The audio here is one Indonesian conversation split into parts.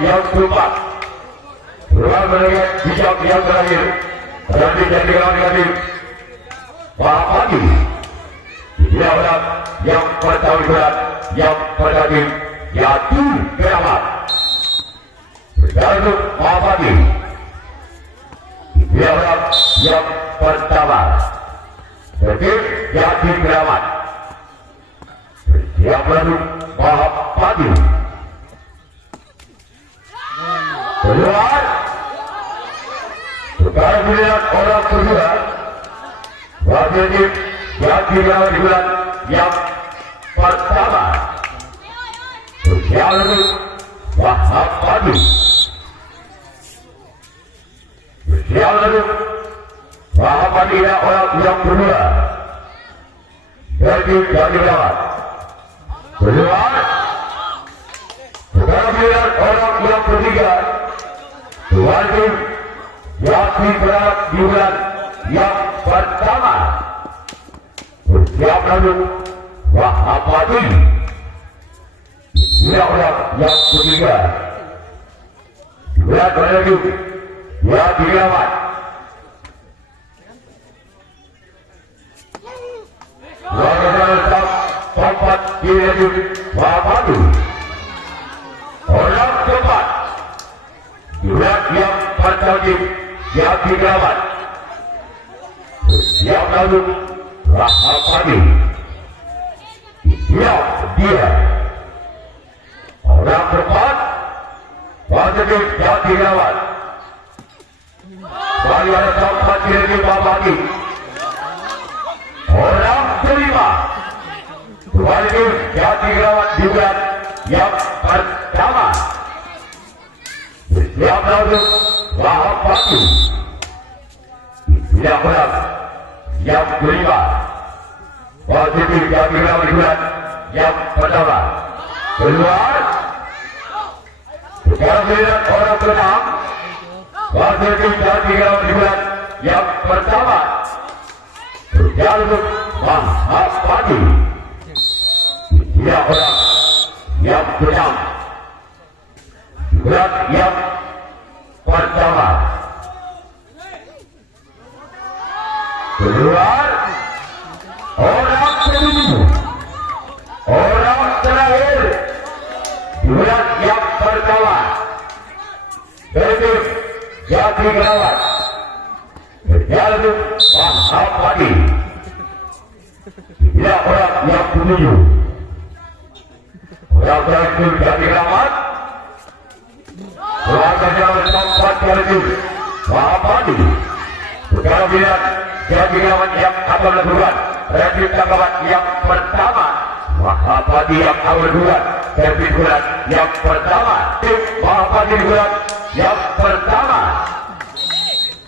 yang keempat. Ruang melihat bijak yang terakhir. Berarti jadi negatif. Pak Pagi. Dia berat. Yang pertama berat. Yang pertama yaitu keramat. Berjalan Pak Pagi. Dia berat. Yang pertama. Jadi yaitu keramat. Yang lalu Pak Pagi. Keluar. Sekarang melihat orang kedua. Wajib jadi lawan bulan yang pertama. Berjalan Wahab Padi. Berjalan Wahab Padi orang yang kedua. Jadi lawan. Keluar. Sekarang melihat orang yang ketiga. Wajib jadi berat di bulan yang pertama. Bersiap lalu Wahab Padi. Dia orang yang ketiga. Berat lagi. Ya dirawat. Lalu tempat di Wahab Padi. Orang keempat. Berat yang pertama yang dirawat. Siap lalu Wahab Padi. Siap dia. Orang keempat wajib yang dirawat. Bagi ada tempat di Wahab Padi. Orang kelima wajib yang dirawat di bulan yang pertama. Siap lalu Wahab Padi. Tidak berat yang kelima wajib yang dirawat di bulan yang pertama. Keluar. Sekarang melihat orang keenam wajib yang dirawat di bulan yang pertama. Berjalan Wahab Padi. Tidak berat yang keenam berat yang pertama. Keluar. Orang ketujuh. Orang terakhir. Berat yang pertama. Jadi jadi perawat. Berjalan Wahab Padi. Tidak orang yang ketujuh. Orang terakhir jadi perawat. Keluarganya tempat terjadi Wahab Padi. Sekarang lihat jadi lawan yang akan berbuat. Rajin tanggapan yang pertama. Wahab Padi yang akan berbuat. Jadi bulan yang pertama. Wahab Padi bulan yang pertama.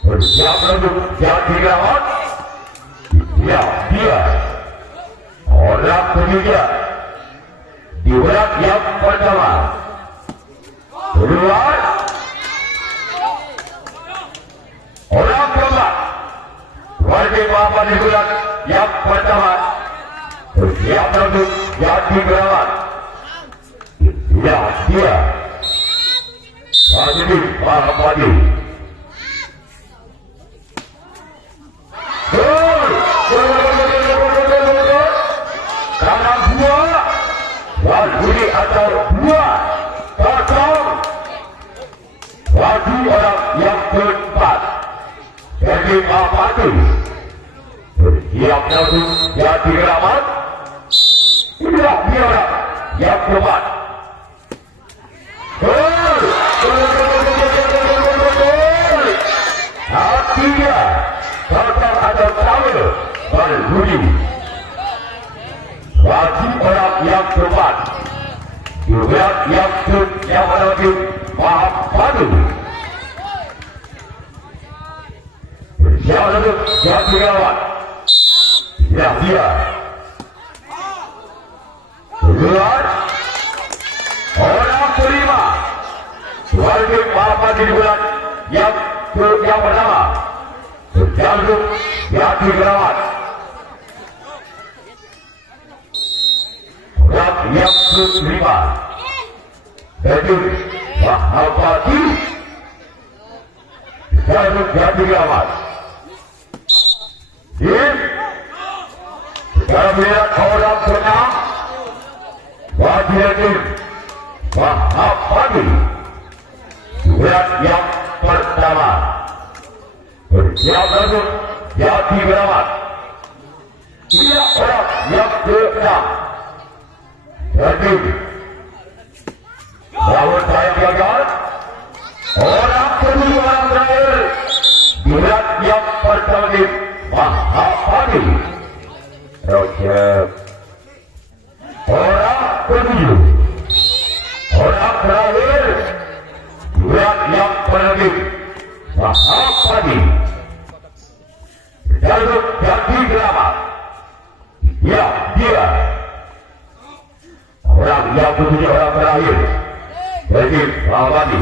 Bersiap untuk jadi lawan. Ya dia. Orang ketiga. Di bulan yang pertama. Keluar. Orang keempat wajib Wahab di bulan yang pertama. Bersiap untuk jadi perawat. Ya dia wajib Wahab Padi. Kanan dua wajib atau dua kosong. Wajib orang yang keempat jadi Wahab Padi. Bersiap untuk jadi perawat. Inilah dia orang yang keempat. Hatinya total atau tahu berbunyi. Wajib orang yang keempat. Juga yang wajib Wahab Padi. Bersiap untuk jadi perawat. Ya dia. Keluar. Orang kelima wajib Wahab Padi di bulan yang pertama. Berjalan jadi perawat. Orang yang kelima Jadi Mahabadi Jaruk jadi lawan. Sekarang melihat orang menang Wajib Mahabadi Surat yang pertama bersiap lanjut jadi lawan. Ia orang yang ke-6. Jadi lawan saya gagal. Orang kedua orang terakhir surat yang pertama di Mahabadi Roger. Orang kedua orang terakhir surat yang pertama di Mahabadi Jalur jadi drama. Ya, dia orang yang ketujuh orang terakhir jadi Mahabadi.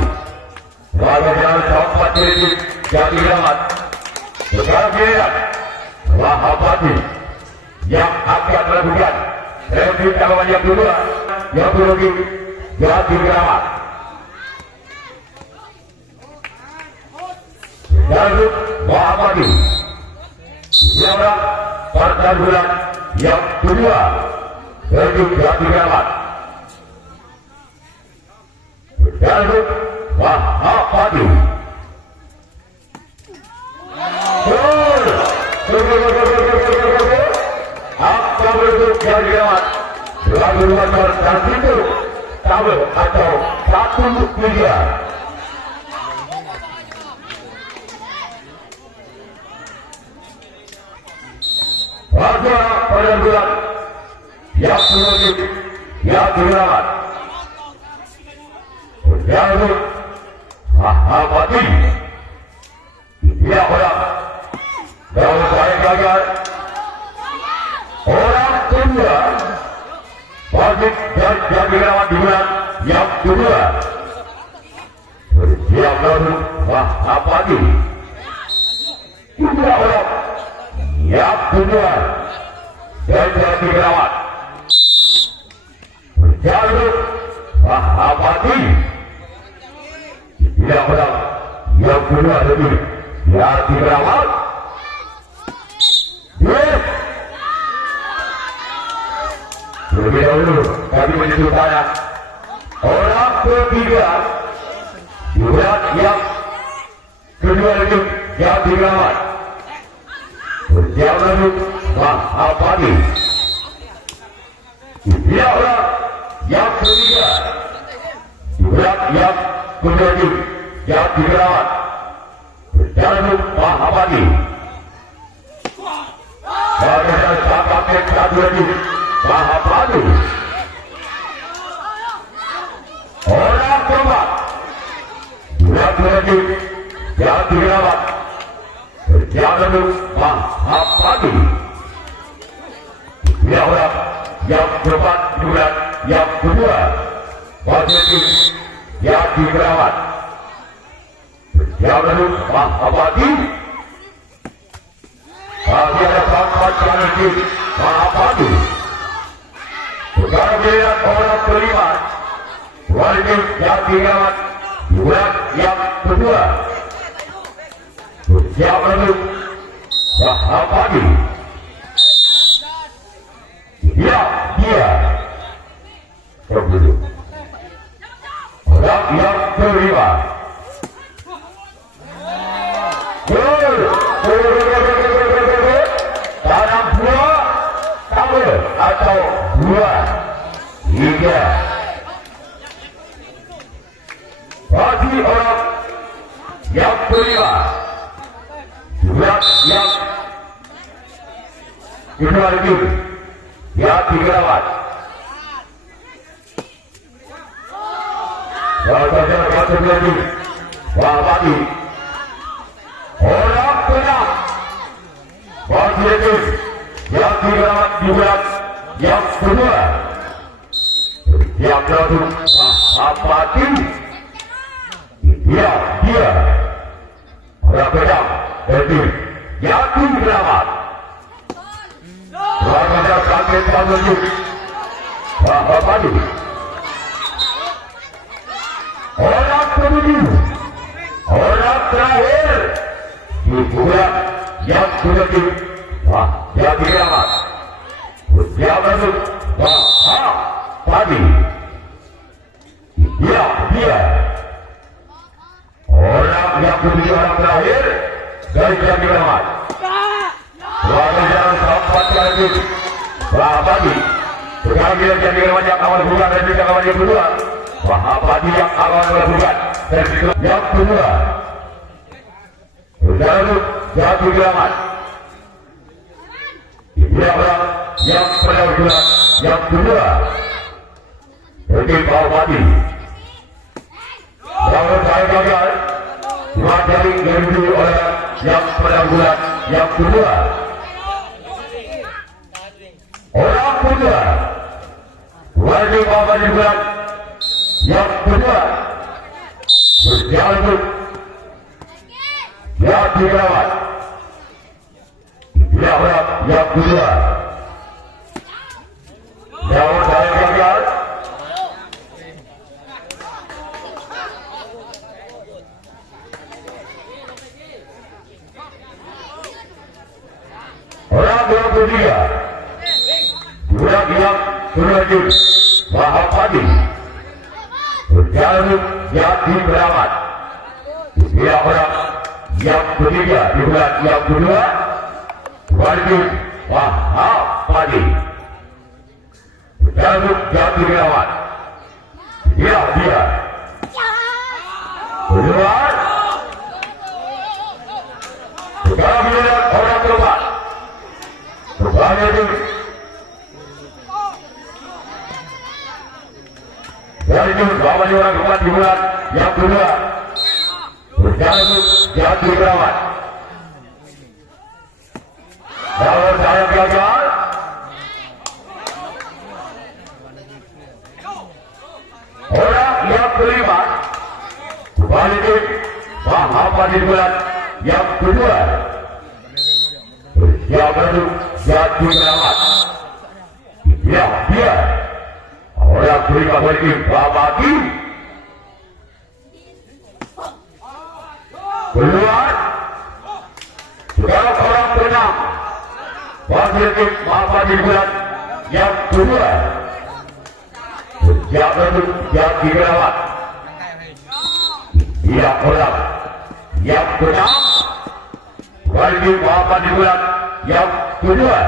Lalu jalan tempat diri jadi ramat. Sekarang dilihat Mahabadi yang akan melakukan review tahapan yang kedua yang berlagi jadi ramat. Lalu Mahabadi yang pertandingan yang kedua review jadi ramat. Lalu Mahabadi akan berduduk jadi lewat lalu nomor tertentu tabel atau 1-3. Pada penentuan yang menuju yang dilewat Jalur Mahabadi. Dia orang kalau saya gagal orang kedua wajib jadi lawan di bulan yang kedua bersiap lalu Mahabadi. Dia orang yang kedua dan jadi lawan Jalur Mahabadi. Tidak orang yang kedua lebih yang dirawat. Yes. Lebih dahulu kami menentukan orang ketiga surat yang kedua lebih yang dirawat. Bersiap lalu Mahabadi. Dia orang yang ketiga surat yang kedua yang dirawat. Jalur Mahabadi. Bagaimana sahabatnya satu lagi Mahabadi. Orang keempat surat lagi yang dirawat. Jalur Mahabadi. Dia orang yang keempat surat yang kedua wajib yang dirawat. Yang lalu Mahabadi. Bagi ada pangkat yang lagi Mahabadi. Sekarang melihat orang kelima wajib yang dirawat surat yang kedua. Yang lalu Mahabadi. Dia berbulu. Orang yang kelima tanam buah tabel atau buah hingga bagi orang yang kelima surat yang kedua lagi yang dirawat. Bagaimana satu lagi Mahabadi. Orang tenang bagi itu yang dirawat di bulan yang kedua. Yang lalu Mahabadi. Dia orang tenang jadi yang dirawat. Bagaimana kaget menuju Mahabadi. orang ketujuh, orang terakhir di bulan yang ketujuh. Wah, jadi amat. Dia masuk. Wah, tadi. Ya, dia. Orang yang ketujuh, orang terakhir dari jadi amat. Lalu jalan sampai lagi. Wah, tadi. Sekarang dia jadi amat yang awal bulan dan juga awal yang kedua. Wah, tadi yang awal bulan dan juga yang kedua. Lalu jadi amat. Dia orang yang kedua, yang kedua. Jadi kau mati. Lalu saya gagal. Dua dari oleh yang bulan, yang kedua. Orang kedua. Wajib bawa di bulan yang kedua. Berjalan ya dirawat. Dia orang yang kedua. Jauh saya gagal. Orang yang kedua. Orang yang kedua. Mahathir. Berjalan jadi berawat. Dia orang yang ketiga di bulan yang kedua. Wajib Mahathir. Berjalan jadi berawat. Dia keluar. Sekarang melihat orang keluar. Berbahaya itu. Dari itu bawa orang keluar di bulan yang kedua. Berjalan jadi berawat. Kalau saya gagal, orang yang kelima kembali ke Mahathir bulan yang kedua. Berjalan jadi berawat. Dia orang kelima bagi Mahathir. Keluar. Sekarang orang keenam. Mahathir bulan yang kedua. Berjalan jadi berawat. Dia orang yang keenam. Bagi Mahathir bulan yang kedua.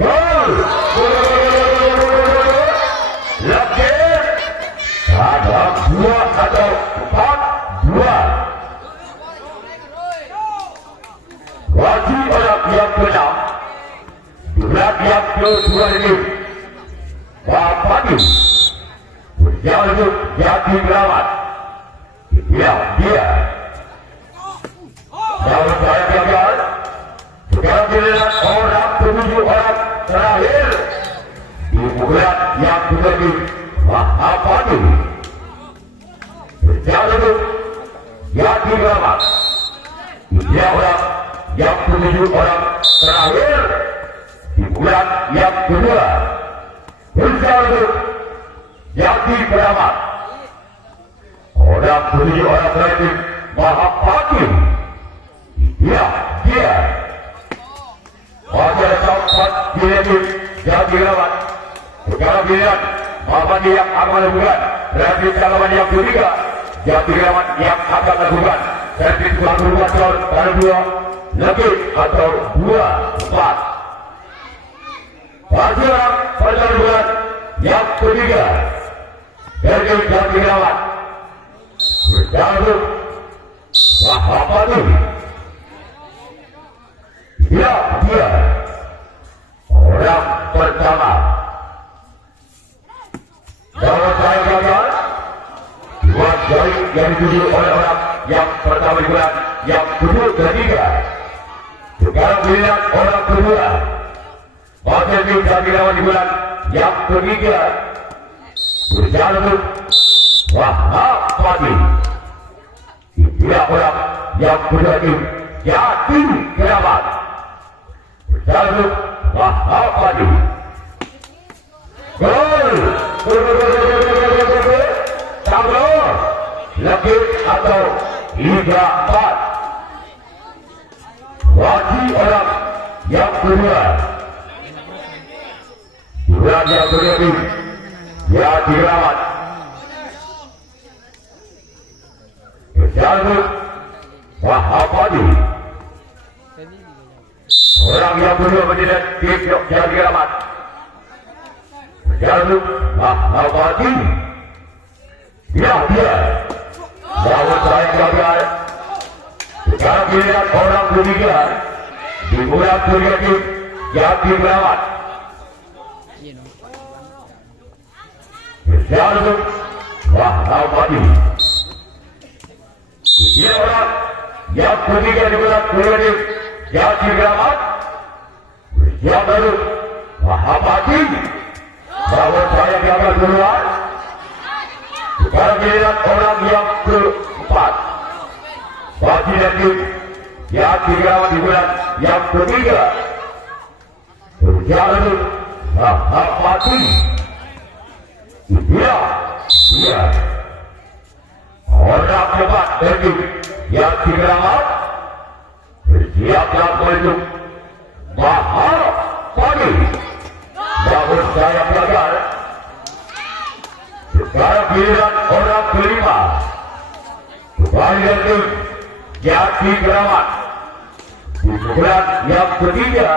Gol! Lagi ada 2 atau 4-2. Wajib orang yang keenam. Bulan yang kedua ini Mahathir berjalan jadi berawat. Dia kalau saya gagal. Sekarang dilihat orang ketujuh, orang terakhir di bulan yang ketujuh. Mahathir berjalan jadi berawat. Dia orang yang ketujuh, orang terakhir di bulan yang kedua. Berjalan jadi berawat. Orang ketujuh, orang terakhir Mahathir. Dia Mahathir sempat jadi berawat. Sekarang dilihat Mahathir yang akan melakukan berarti lawan yang ketiga. Jadi berawat yang akan melakukan berarti melakukan kalau 2 lebih atau 2-4. Bagi orang perjalanan yang ketiga dari jadi berawat. Berjalan Mahathir. Dia orang pertama. Kalau saya gagal, 2 jari yang dituju oleh orang yang pertama di bulan yang kedua ketiga. Sekarang dilihat orang kedua. Mahathir jadi lawan di bulan yang ketiga. Berjalan Mahathir. Dia orang yang kedua ini jadi berawat. Berjalan Mahathir. Gol! sedikit atau 3-4. Bagi orang yang kedua, bulan yang kedua ini ya dirawat Jalur Wahabadi. Orang yang kedua menjadi tiap yang dirawat Jalur Wahabadi. Dia bahwa saya gagal. Sekarang dilihat orang ketiga di bulan kedua ini yang dirawat Jalur Wahabadi. Dia orang yang ketiga di bulan kedua ini yang dirawat Jalur Wahabadi. Bahwa saya gagal keluar. Sekarang dilihat orang yang keempat Wajib Nabi yang dirawat di bulan yang ketiga Jalur Wahabadi. Dia orang keempat Nabi yang dirawat bersiaplah untuk Wahabadi. Namun saya gagal. Sekarang giliran orang kelima kembali lagi yang dirawat di bulan yang ketiga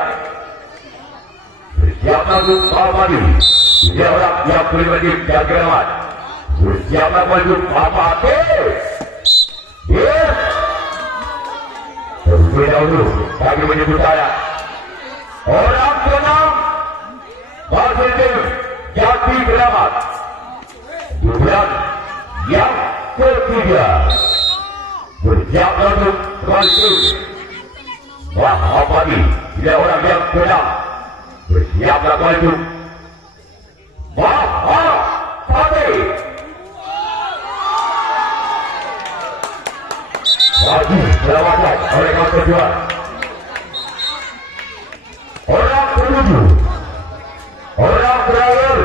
bersiaplah untuk Wahabadi. Dia orang yang kelima yang dirawat bersiaplah untuk Wahabadi. Terlebih dahulu kami menyebut saya orang keenam Masjid yang dirawat di bulan yang ketiga bersiaplah untuk kembali Wahabadi. Dia orang yang keenam bersiaplah kembali untuk Wahabadi. Lagi selawatan oleh yang kedua orang ketujuh orang terakhir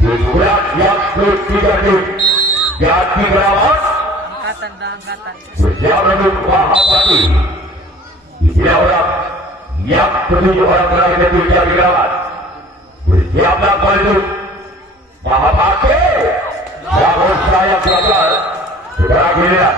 di bulan yang ketiga ini yang dirawat bersiaplah untuk Wahabadi. Dia orang yang ketujuh orang terakhir itu yang dirawat bersiaplah untuk Wahabadi. Namun saya gagal. Sekarang giliran